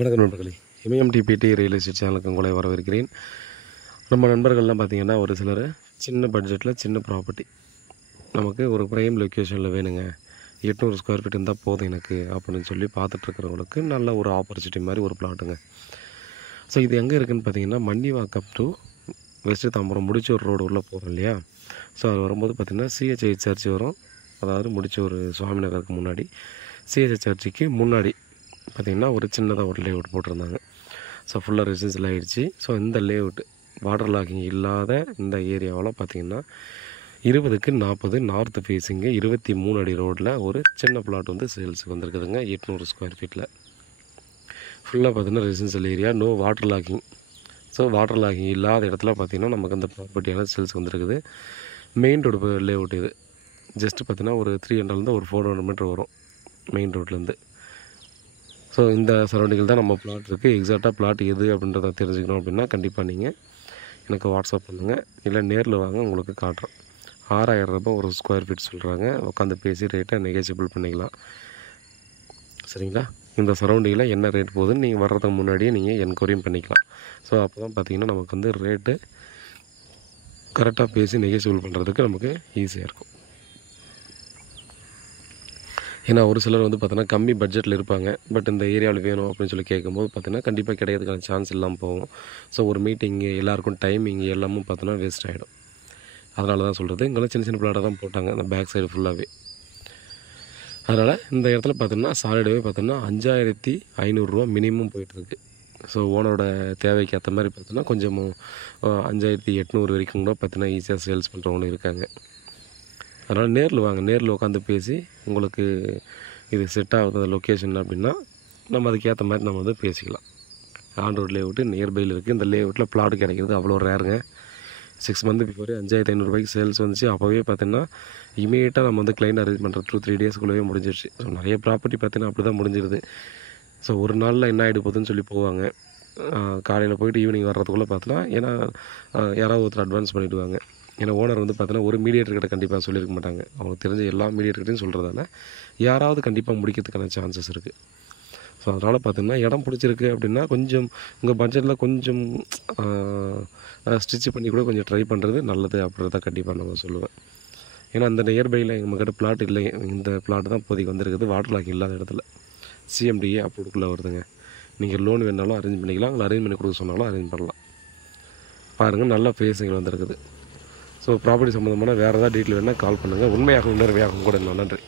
வணக்கம் நண்பர்களே, இமயம் DBT real estate சேனலுக்கு உங்களை வரவேற்கிறேன். நம்ம நண்பர்கள்லாம் பார்த்திங்கன்னா ஒரு சிலர் சின்ன பட்ஜெட்டில் சின்ன ப்ராப்பர்ட்டி நமக்கு ஒரு ப்ரைம் லொக்கேஷனில் வேணுங்க, 800 ஸ்கொயர் ஃபீட் இருந்தால் போதும் எனக்கு அப்படின்னு சொல்லி பார்த்துட்ருக்கிறவங்களுக்கு நல்ல ஒரு ஆப்பர்ச்சுனிட்டி மாதிரி ஒரு பிளாட்டுங்க. ஸோ இது எங்கே இருக்குதுன்னு பார்த்தீங்கன்னா Mannivakkam to west Tambaram Mudichur road உள்ளே போகிறோம் இல்லையா. ஸோ அது வரும்போது பார்த்திங்கன்னா சிஹெச்ஐ சர்ச் வரும். அதாவது முடிச்சூர் சுவாமி நகருக்கு முன்னாடி சிஹெச்ஐ சர்ச்சுக்கு முன்னாடி பார்த்திங்கன்னா ஒரு சின்னதாக ஒரு லேஅவுட் போட்டிருந்தாங்க. ஸோ ஃபுல்லாக ரெசிடென்ஷியல் ஆகிடுச்சு. ஸோ இந்த லேஅவுட் வாட்டர் லாகிங் இல்லாத இந்த ஏரியாவில் பார்த்திங்கன்னா 20க்கு 40 நார்த் ஃபேஸிங்கு 23 அடி ரோட்டில் ஒரு சின்ன பிளாட் வந்து சேல்ஸுக்கு வந்திருக்குதுங்க. 800 ஸ்கொயர் ஃபீட்டில் ஃபுல்லாக பார்த்திங்கன்னா residential area, no water logging. So water logging இல்லாத இடத்துல பார்த்திங்கன்னா நமக்கு அந்த ப்ராப்பர்ட்டியான சேல்ஸ் வந்துருக்குது. மெயின் ரோடு லேஅவுட் இது. ஜஸ்ட்டு பார்த்திங்கன்னா ஒரு 300லேருந்து ஒரு 400 மீட்டர் வரும் மெயின் ரோட்லேருந்து. ஸோ இந்த சரௌண்டிங்கில் தான் நம்ம பிளாட் இருக்குது. எக்ஸாக்டாக பிளாட் எது அப்படின்றத தெரிஞ்சுக்கணும் அப்படின்னா கண்டிப்பாக நீங்கள் எனக்கு வாட்ஸ்அப் பண்ணுங்கள், இல்லை நேரில் வாங்க, உங்களுக்கு காட்டுறோம். 6000 ரூபாய் ஒரு ஸ்கொயர் ஃபீட் சொல்கிறாங்க. உட்காந்து பேசி ரேட்டை நெகோசியபிள் பண்ணிக்கலாம், சரிங்களா. இந்த சரௌண்டிங்கில் என்ன ரேட் போகுதுன்னு நீங்கள் வர்றதுக்கு முன்னாடியே நீங்கள் என்கொயரியும் பண்ணிக்கலாம். ஸோ அப்போ தான் பார்த்திங்கன்னா நமக்கு வந்து ரேட்டு கரெக்டாக பேசி நெகோசியபிள் பண்ணுறதுக்கு நமக்கு ஈஸியாக இருக்கும். ஏன்னா ஒரு சிலர் வந்து பார்த்தீங்கன்னா கம்மி பட்ஜெட்டில் இருப்பாங்க, பட் இந்த ஏரியாவில் வேணும் அப்படின்னு சொல்லி கேட்கும்போது பார்த்தீங்கன்னா கண்டிப்பாக கிடைக்கிறதுக்கான சான்ஸ் இல்லாமல் போகும். ஸோ ஒரு மீட்டிங்கு எல்லாேருக்கும் டைமிங்கு எல்லாமும் பார்த்தோன்னா வேஸ்ட் ஆகிடும். அதனால தான் சொல்கிறது, இங்கெல்லாம் சின்ன சின்ன பிளாட்டாக தான் போட்டாங்க அந்த பேக் சைடு ஃபுல்லாகவே. அதனால் இந்த இடத்துல பார்த்தோன்னா சாலிடாகவே பார்த்தோன்னா 5500 மினிமம் போயிட்டுருக்கு. ஸோ ஓனரோட தேவைக்கு ஏற்ற மாதிரி பார்த்தோன்னா கொஞ்சம் 5800 வரைக்கும் கூட பார்த்தீங்கன்னா ஈஸியாக சேல்ஸ் பண்ணுறவங்களும் இருக்காங்க. அதனால் நேரில் வாங்க, நேரில் உட்காந்து பேசி உங்களுக்கு இது செட் ஆகுது அந்த லொக்கேஷன் அப்படின்னா நம்ம அதுக்கேற்ற மாதிரி நம்ம வந்து பேசிக்கலாம். ஆன் ரோட் லேஅவுட்டு நியர்பையில் இருக்குது. இந்த லேஅவுட்டில் பிளாட் கிடைக்கிறது அவ்வளோ ரேருங்க. 6 மந்த் பிஃபோரே 5500 சேல்ஸ் வந்துச்சு. அப்போவே பார்த்தீங்கன்னா இமீடியட்டாக நம்ம வந்து கிளைண்ட் அரேஞ்ச் பண்ணுறது 2-3 டேஸ்க்குள்ளேயே முடிஞ்சிடுச்சு. ஸோ நிறைய ப்ராப்பர்ட்டி பார்த்தீங்கன்னா அப்படி தான் முடிஞ்சிடுது. ஸோ ஒரு நாளில் என்ன ஆகிடு போகுதுன்னு சொல்லி போவாங்க. காலையில் போய்ட்டு ஈவினிங் வர்றதுக்குள்ளே பார்த்தோன்னா ஏன்னா யாராவது ஒருத்தர் அட்வான்ஸ் பண்ணிவிடுவாங்க. ஏன்னா ஓனர் வந்து பார்த்தீங்கன்னா ஒரு மீடியேட்டர்கிட்ட கண்டிப்பாக சொல்லியிருக்க மாட்டாங்க. அவங்களுக்கு தெரிஞ்ச எல்லா மீடியேட்டர்கிட்டையும் சொல்கிறதால யாராவது கண்டிப்பாக முடிக்கிறதுக்கான சான்சஸ் இருக்குது. ஸோ அதனால் பார்த்திங்கன்னா இடம் பிடிச்சிருக்கு அப்படின்னா கொஞ்சம் உங்கள் பட்ஜெட்டில் கொஞ்சம் ஸ்டிச் பண்ணி கூட கொஞ்சம் ட்ரை பண்ணுறது நல்லது அப்படின்றத கண்டிப்பாக நம்ம சொல்லுவேன். ஏன்னா அந்த நியர்பையில் நம்மக்கிட்ட பிளாட் இல்லை, இந்த பிளாட் தான் இப்போதைக்கு வந்திருக்குது வாட்டர் லாக் இல்லாத இடத்துல. சிஎம்டிஏ அப்ரூவ்டுக்குள்ளே வருதுங்க. நீங்கள் லோன் வேணாலும் அரேஞ்ச் பண்ணிக்கலாம், உங்களை அரேஞ்ச் பண்ணி கொடுக்க சொன்னாலும் அரேஞ்ச் பண்ணலாம். பாருங்கள், நல்ல ஃபேஸிங்கில் வந்துருக்குது. ஸோ ப்ராப்பர்ட்டி சம்மந்தமான வேறு ஏதாவது டீட்டெயில் வேணால் கால் பண்ணுங்கள். உண்மையாகவும் நேர்மையாகவும் கூட. நன்றி.